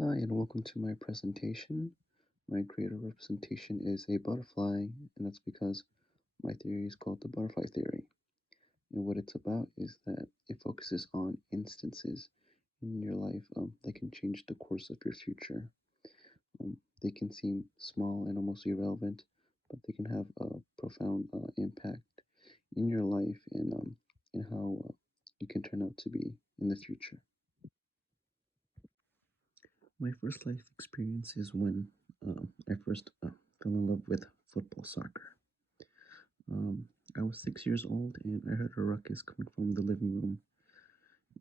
Hi, and welcome to my presentation. My creative representation is a butterfly, and that's because my theory is called the butterfly theory. And what it's about is that it focuses on instances in your life that can change the course of your future. They can seem small and almost irrelevant, but they can have a profound impact in your life and in how you can turn out to be in the future. My first life experience is when I first fell in love with football soccer. Um, I was 6 years old and I heard a ruckus coming from the living room.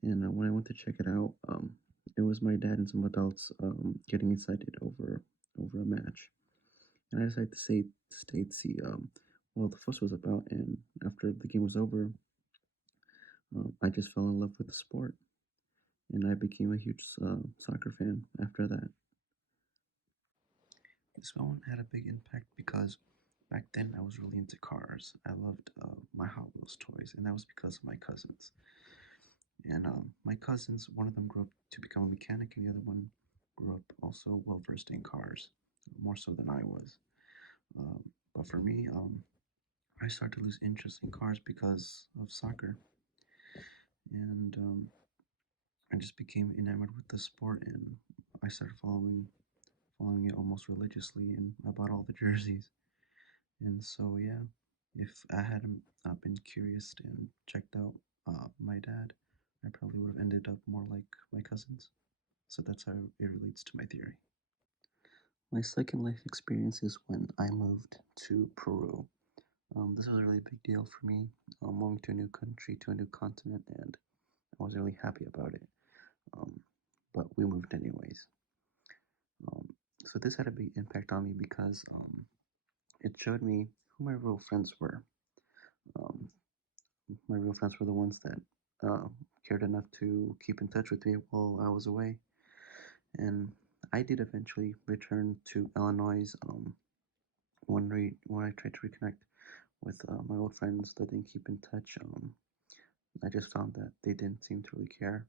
And when I went to check it out, it was my dad and some adults getting excited over a match. And I decided to stay to see what the fuss was about. And after the game was over, I just fell in love with the sport, and I became a huge soccer fan after that. This moment had a big impact because back then I was really into cars. I loved my Hot Wheels toys, and that was because of my cousins. And my cousins, one of them grew up to become a mechanic, and the other one grew up also well versed in cars, more so than I was. Um, but for me, I started to lose interest in cars because of soccer, and I just became enamored with the sport, and I started following it almost religiously, and I bought all the jerseys. And so, yeah, if I hadn't been curious and checked out my dad, I probably would have ended up more like my cousins. So that's how it relates to my theory. My second life experience is when I moved to Peru. This was a really big deal for me, moving to a new country, to a new continent, and I wasn't really happy about it. Um, but we moved anyways. Um, so this had a big impact on me because it showed me who my real friends were. Um, my real friends were the ones that uh, cared enough to keep in touch with me while I was away. And I did eventually return to Illinois when I tried to reconnect with my old friends that didn't keep in touch. I just found that they didn't seem to really care,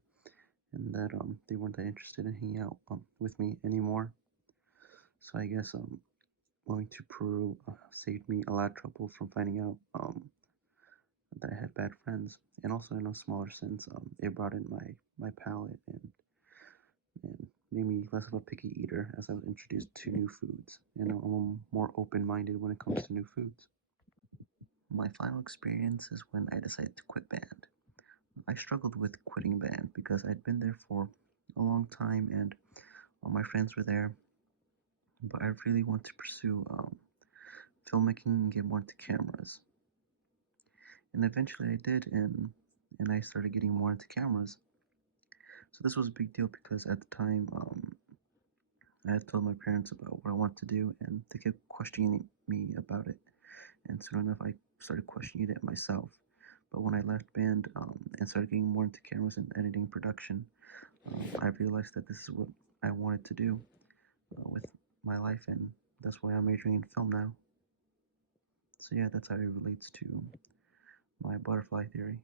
and that they weren't that interested in hanging out with me anymore. So I guess going to Peru saved me a lot of trouble from finding out that I had bad friends, and also in a smaller sense, it brought in my palate and made me less of a picky eater as I was introduced to new foods. And I'm more open-minded when it comes to new foods. My final experience is when I decided to quit band. I struggled with quitting band because I'd been there for a long time and all my friends were there, but I really want to pursue filmmaking and get more into cameras. And eventually I did, and I started getting more into cameras. So this was a big deal because at the time I had told my parents about what I wanted to do, and they kept questioning me about it. And soon enough, I started questioning it myself. But when I left band and started getting more into cameras and editing production, I realized that this is what I wanted to do with my life, and that's why I'm majoring in film now. So yeah, that's how it relates to my butterfly theory.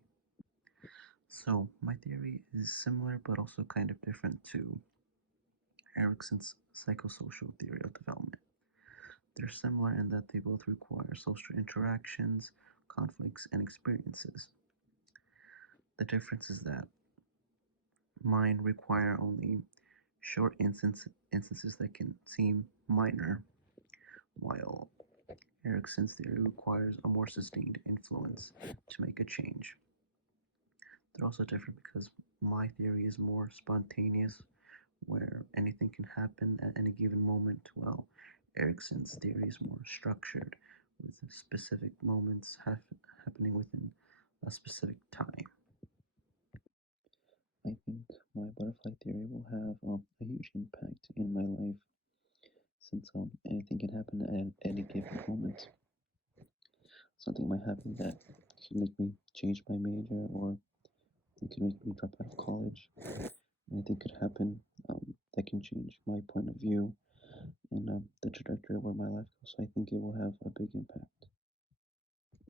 So my theory is similar but also kind of different to Erickson's psychosocial theory of development. They're similar in that they both require social interactions, conflicts, and experiences. The difference is that mine require only short instances that can seem minor, while Erickson's theory requires a more sustained influence to make a change. They're also different because my theory is more spontaneous, where anything can happen at any given moment, while Erickson's theory is more structured, with specific moments happening within a specific time. I think my butterfly theory will have a huge impact in my life since anything can happen at any given moment. Something might happen that could make me change my major, or it could make me drop out of college. Anything could happen that can change my point of view and the trajectory of where my life goes. So I think it will have a big impact.